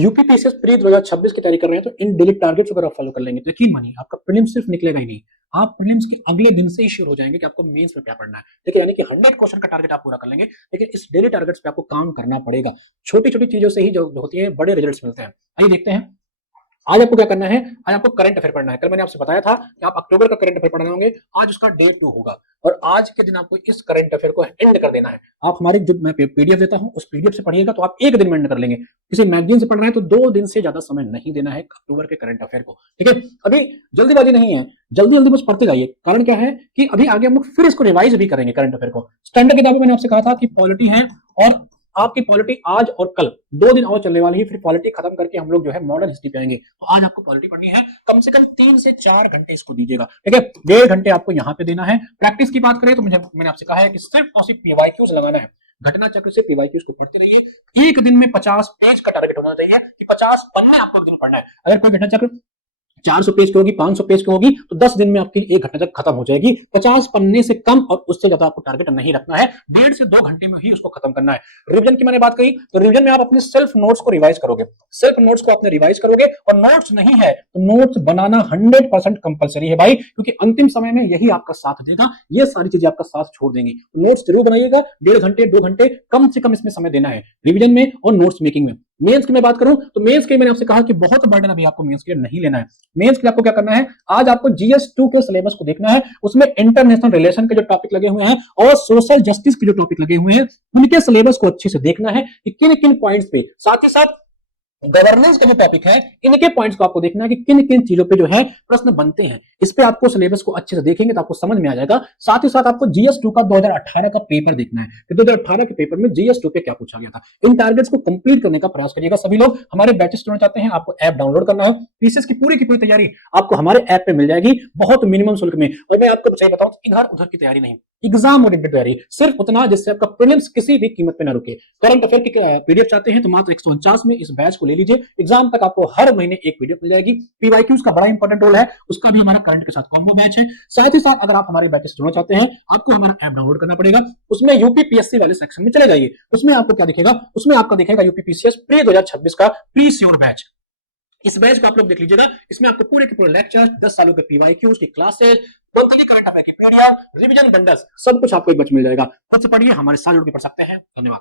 UPPCS pre 2026 की तैयारी कर रहे हैं तो इन डेली टारगेट्स अगर आप फॉलो कर लेंगे तो यकीन मानिए आपका प्रीलिम्स सिर्फ निकलेगा ही नहीं, आप प्रीलिम्स के अगले दिन से ही शुरू हो जाएंगे कि आपको मेंस में क्या पढ़ना है। देखिए यानी कि 100 क्वेश्चन का टारगेट आप पूरा कर लेंगे, लेकिन इस डेली टारगेट्स पे आपको काम करना पड़ेगा। छोटी छोटी चीजों से ही जो होती है बड़े रिजल्ट्स मिलते हैं। आइए देखते हैं आज आपको क्या करना है। आज आपको करंट अफेयर पढ़ना है। कल मैंने आपसे बताया था कि आप अक्टूबर का करंट अफेयर पढ़ना होंगे, आज उसका डे 2 होगा और आज के दिन आपको इस करंट अफेयर को एंड कर देना है। आप हमारी जो मैं पीडीएफ देता हूं उस पीडीएफ से पढ़िएगा तो आप एक दिन में एंड कर लेंगे। किसी मैगजीन से पढ़ रहे हैं तो 2 दिन से ज्यादा समय नहीं देना है अक्टूबर के करंट अफेयर को। ठीक है, अभी जल्दीबाजी नहीं है, जल्दी जल्दी बस पढ़ते जाइए। कारण क्या है कि अभी आगे हम लोग फिर इसको रिवाइज भी करेंगे करंट अफेयर को। स्टैंडर्ड किताबें मैंने आपसे कहा था कि पॉलिटी है और आपकी पॉलिटी आज और कल 2 दिन और चलने वाली है, फिर पॉलिटी खत्म करके हम लोग जो है मॉडर्न हिस्ट्री पे आएंगे। तो आज आपको पॉलिटी पढ़नी है, कम से कम 3 से 4 घंटे इसको दीजिएगा। ठीक है, 1.5 घंटे आपको यहाँ पे देना है। प्रैक्टिस की बात करें तो मैंने आपसे कहा है कि सिर्फ और सिर्फ पीवाईक्यूज लगाना है। घटना चक्र से पीवाईक्यूज को पढ़ते रहिए। एक दिन में 50 पेज का टारगेट होना चाहिए कि 50 पन्ने आपको दिन पढ़ना है। अगर कोई घटना चक्र 400 पेज की होगी, 500 पेज की होगी तो 10 दिन में आपकी एक घंटा तक खत्म हो जाएगी। 50 पन्ने से कम और उससे ज्यादा आपको टारगेट नहीं रखना है। 1.5 से 2 घंटे में ही उसको खत्म करना है। रिवीजन की मैंने बात कही तो रिवीजन में आप अपने सेल्फ नोट्स को रिवाइज करोगे। सेल्फ नोट्स को आपने रिवाइज करोगे और नोट्स नहीं है तो नोट्स बनाना 100% कंपलसरी है भाई, क्योंकि अंतिम समय में यही आपका साथ देगा। ये सारी चीजें आपका साथ छोड़ देंगी। नोट्स जरूर बनाइएगा। 1.5 घंटे 2 घंटे कम से कम इसमें समय देना है रिवीजन में और नोट्स मेकिंग में। मेंस की मैं बात करूं तो मेंस के मैंने आपसे कहा कि बहुत बर्डन अभी आपको मेंस के लिए नहीं लेना है। मेंस के लिए आपको क्या करना है, आज आपको जीएस 2 के सिलेबस को देखना है। उसमें इंटरनेशनल रिलेशन के जो टॉपिक लगे हुए हैं और सोशल जस्टिस के जो टॉपिक लगे हुए हैं उनके सिलेबस को अच्छे से देखना है कि किन किन पॉइंट्स पे, साथ ही साथ गवर्नेंस का जो टॉपिक है इनके पॉइंट्स को आपको देखना है कि किन किन चीजों पे जो है प्रश्न बनते हैं। इस पे आपको सिलेबस को अच्छे से देखेंगे तो आपको समझ में आ जाएगा। साथ ही साथ आपको जीएस 2 का 2018 का पेपर देखना है कि 2018 के पेपर में जीएस 2 पे क्या पूछा गया था। इन टारगेट्स को कंप्लीट करने का प्रयास करिएगा सभी लोग। हमारे बैचेस जोड़ना चाहते हैं, आपको ऐप डाउनलोड करना है। पीसीएस की पूरी तैयारी आपको हमारे ऐप पे मिल जाएगी बहुत मिनिमम शुल्क में। और मैं आपको सही बताऊं इधर उधर की तैयारी नहीं, एग्जाम ओरिएंटेड तैयारी, सिर्फ उतना जिससे आपका प्रीलिम्स किसी भी कीमत पे ना रुके। करंट अफेयर की पीडीएफ चाहते हैं तो मात्र 149 में इस बैच को ले लीजिए। एग्जाम तक आपको हर महीने एक पीडीएफ मिल जाएगी। पीवाईक्यूज का बड़ा इंपॉर्टेंट रोल है, उसका भी हमारा करंट के साथ कॉम्बो बैच है। साथ ही साथ अगर आप हमारे बैच से जुड़ना चाहते हैं आपको हमारा ऐप डाउनलोड करना पड़ेगा। उसमें यूपीपीएससी वाले सेक्शन में चले जाइए। उसमें आपको क्या दिखेगा, उसमें आपका दिखेगा यूपीपीसीएस प्री 2026 का प्री श्योर बैच। इस बैच को आप लोग देख लीजिएगा। इसमें आपको पूरे के पूरे लेक्चर, 10 सालों के पीवाईक्यूज की क्लासेस, मंथली करंट अफेयर की पीडीएफ, रिवीजन बंडल्स, सब कुछ आपको एक बैच मिल जाएगा। खुद से पढ़िए, हमारे साथ जुड़ के पढ़ सकते हैं। धन्यवाद।